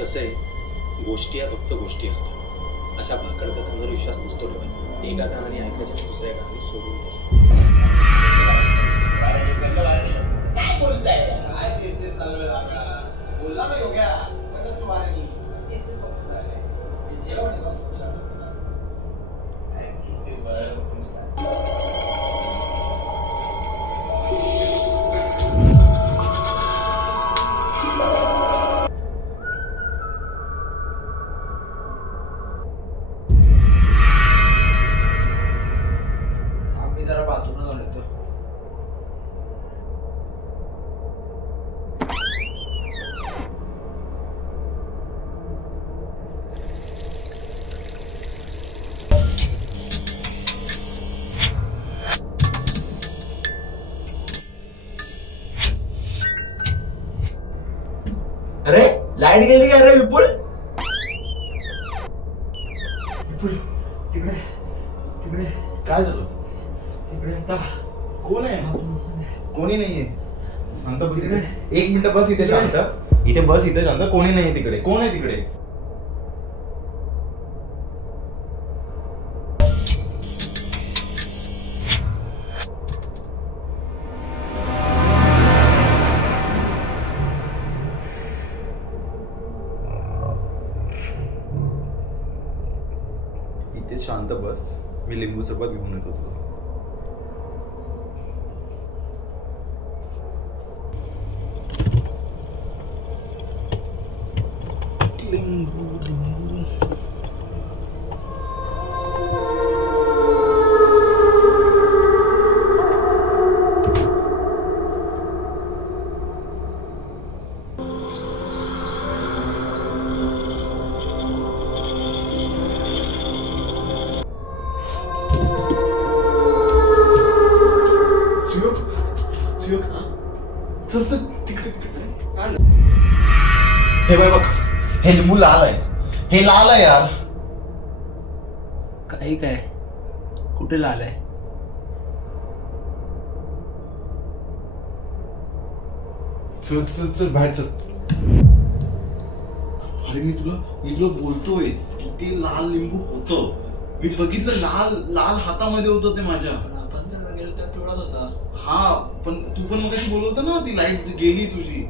कसं आहे, गोष्टी या फक्त गोष्टी असतात. अशा भाकड कथांवर विश्वास नसतो ठेवायचा. एका कानाने ऐकायच्या, दुसऱ्या कानाने सोडून द्यायचं. काय बोलताय? काय ते चालू आहे? बोलला ना योग्या म्हणजे सुमारे जेवण जरा बाथरूमला जाऊन येतो. अरे लाईट गेली का रे विपुल? विपुल तिकडे तिकडे काय झालं? तिकडे आता कोण आहे? कोणी नाहीये. शांत बस तिकडे. इथे. एक मिनिट बस इथे शांत. इथे बस इथे शांत. कोणी नाहीये तिकडे. कोण आहे तिकडे? इथे शांत बस. मी लिंबू सरबत घेऊन येतो तुला. लिंबू लिंबू चल तर तिकडे तिकडे. हे बघ, हे लिंबू लाल आहे. हे लाल आहे यार. काही काय कुठे लाल आहे? चल चल चल बाहेर चल. अरे मी तुला बोलतोय, तिथे लाल लिंबू होतं. मी बघितलं, लाल लाल हातामध्ये होतं ते माझ्या. आपण जर गेलो तर तेवढाच होता. हा पण तू पण मगाशी बोलत होता ना, ती लाईट गेली तुझी.